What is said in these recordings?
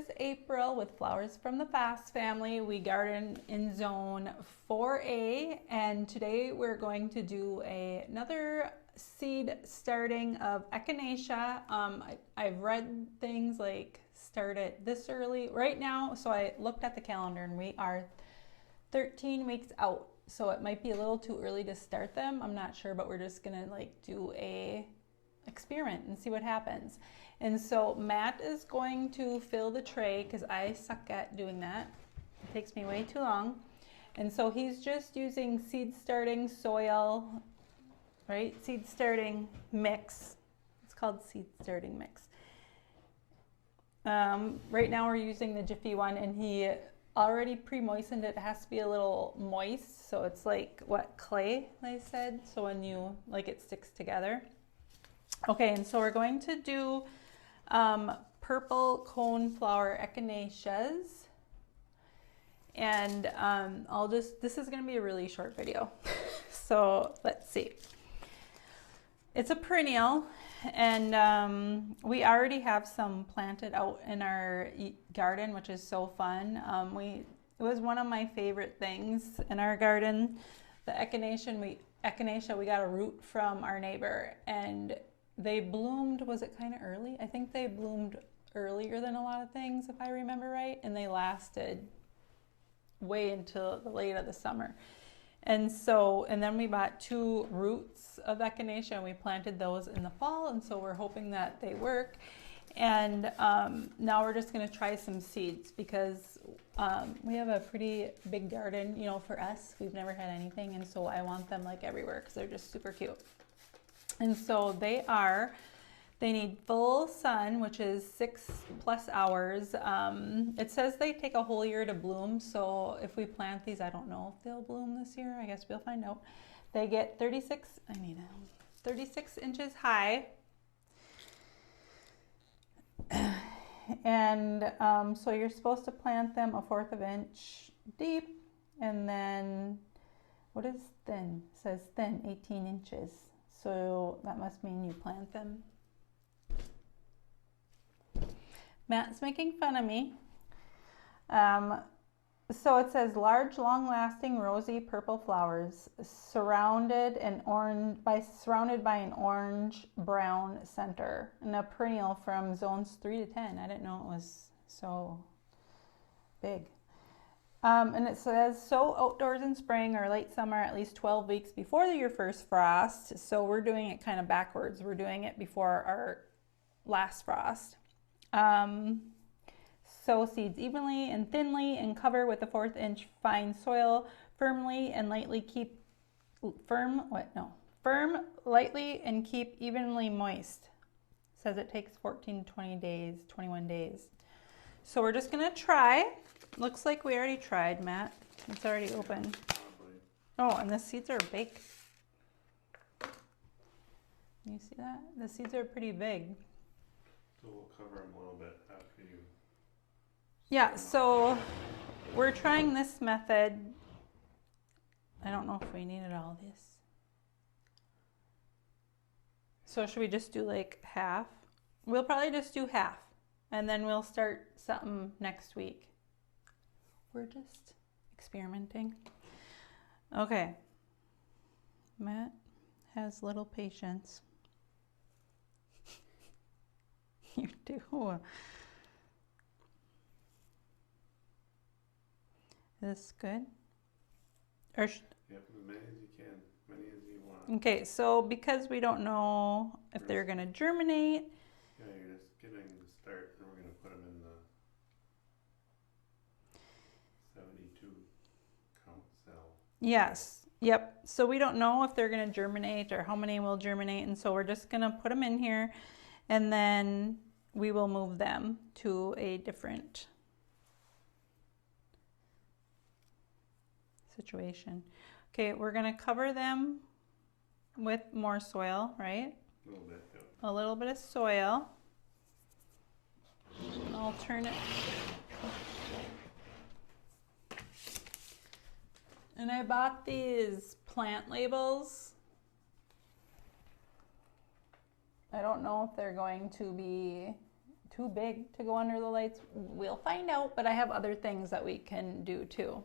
is April with Flowers from the Foss family. We garden in zone 4A, and today we're going to do another seed starting of Echinacea. I've read things like start it this early right now, so I looked at the calendar and we are 13 weeks out, so it might be a little too early to start them. I'm not sure, but we're just gonna like do a experiment and see what happens. And so Matt is going to fill the tray because I suck at doing that. It takes me way too long. And so he's just using seed starting soil, right? Seed starting mix. It's called seed starting mix. Right now we're using the Jiffy one, and he already pre-moistened it. It has to be a little moist, so it's like what, clay, they said, so when you like it sticks together. Okay, and so we're going to do purple coneflower echinaceas, and this is going to be a really short video. So let's see. It's a perennial, and we already have some planted out in our garden, which is so fun. It was one of my favorite things in our garden. The echinacea, we got a root from our neighbor, and they bloomed, was it kind of early? I think they bloomed earlier than a lot of things, if I remember right, and they lasted way into the late of the summer. And then we bought 2 roots of echinacea, and we planted those in the fall, and so we're hoping that they work. And now we're just going to try some seeds because we have a pretty big garden, you know, for us. We've never had anything, and so I want them like everywhere because they're just super cute. And so they need full sun, which is 6+ hours. It says they take a whole year to bloom, so if we plant these, I don't know if they'll bloom this year. I guess we'll find out. They get 36 inches high. And so you're supposed to plant them 1/4 of an inch deep, and then, what is thin? It says thin, 18 inches. So that must mean you plant them. Matt's making fun of me. So it says large, long-lasting, rosy purple flowers surrounded by an orange-brown center, and a perennial from zones 3 to 10. I didn't know it was so big. And it says sow outdoors in spring or late summer at least 12 weeks before your first frost. So we're doing it kind of backwards. We're doing it before our last frost. Sow seeds evenly and thinly and cover with a 1/4 inch fine soil firm, lightly, and keep evenly moist. It says it takes 14 to 21 days. So we're just gonna try. Looks like we already tried, Matt. It's already open. Oh, and the seeds are big. You see that? The seeds are pretty big. So we'll cover them a little bit after you. Yeah, so we're trying this method. I don't know if we needed all this. So should we just do like half? We'll probably just do half, and then we'll start something next week. We're just experimenting. Okay. Matt has little patience. You do. Is this good? Or yep, as many as you can, many as you want. Okay, so because we don't know if they're going to germinate. Yeah, you're just getting the start, and we're going to put them in the 72 count cell. Yes, yep. So we don't know if they're going to germinate or how many will germinate, and so we're just going to put them in here, and then we will move them to a different situation. Okay, we're going to cover them with more soil, right? A little bit, yep. A little bit of soil. I'll turn it. And I bought these plant labels. I don't know if they're going to be too big to go under the lights. We'll find out, but I have other things that we can do too.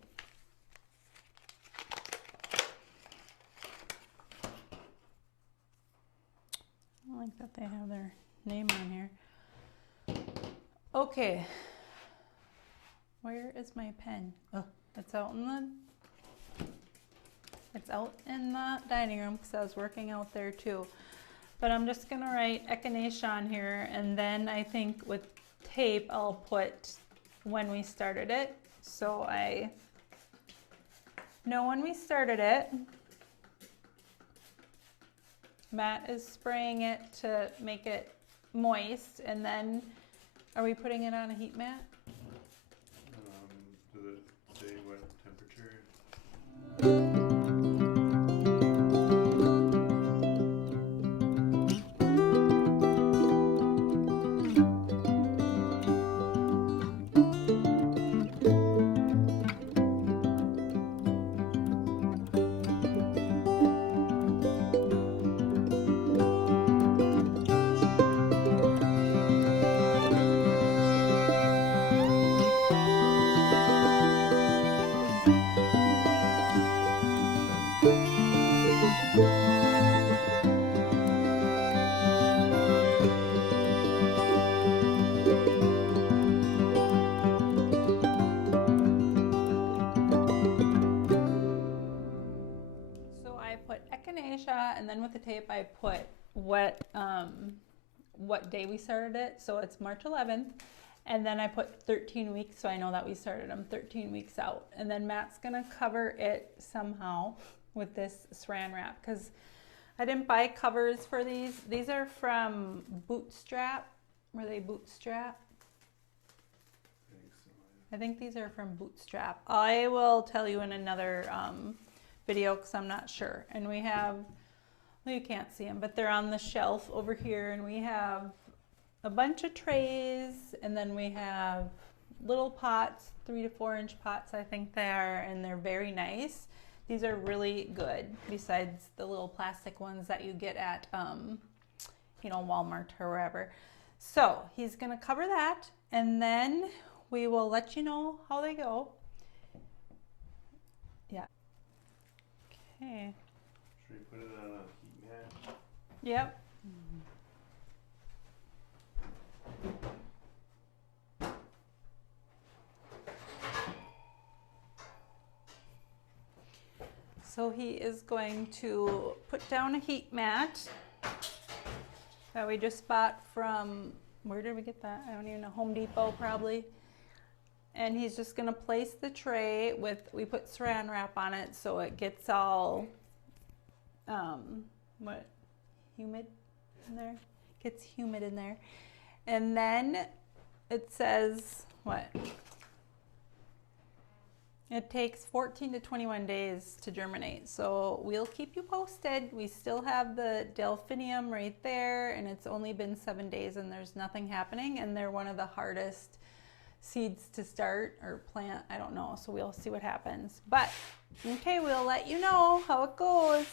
I like that they have their name on here. Okay. Where is my pen? Oh, it's out in the dining room because I was working out there too. But I'm just gonna write Echinacea on here, and then I think with tape I'll put when we started it, so I know when we started it. Matt is spraying it to make it moist, and then are we putting it on a heat mat? Does it say what temperature? And then with the tape I put what day we started it, so it's March 11th, and then I put 13 weeks, so I know that we started them 13 weeks out. And then Matt's gonna cover it somehow with this saran wrap because I didn't buy covers for these. These are from Bootstrap. Were they Bootstrap? I think so. I think these are from Bootstrap. I will tell you in another video because I'm not sure. And we have, well, you can't see them, but they're on the shelf over here, and we have a bunch of trays, and then we have little pots, 3 to 4 inch pots I think they are, and they're very nice. These are really good besides the little plastic ones that you get at you know, Walmart or wherever. So he's gonna cover that, and then we will let you know how they go. Yeah. Okay. Should we put it on a heat mat? Yep. So he is going to put down a heat mat that we just bought from, where did we get that? I don't even know, Home Depot probably. And he's just gonna place the tray with, we put saran wrap on it so it gets all, humid in there? Gets humid in there. And then it says, what? It takes 14 to 21 days to germinate, so we'll keep you posted. We still have the delphinium right there, and it's only been 7 days and there's nothing happening, and they're one of the hardest seeds to start or plant. I don't know, so we'll see what happens. But, okay, we'll let you know how it goes.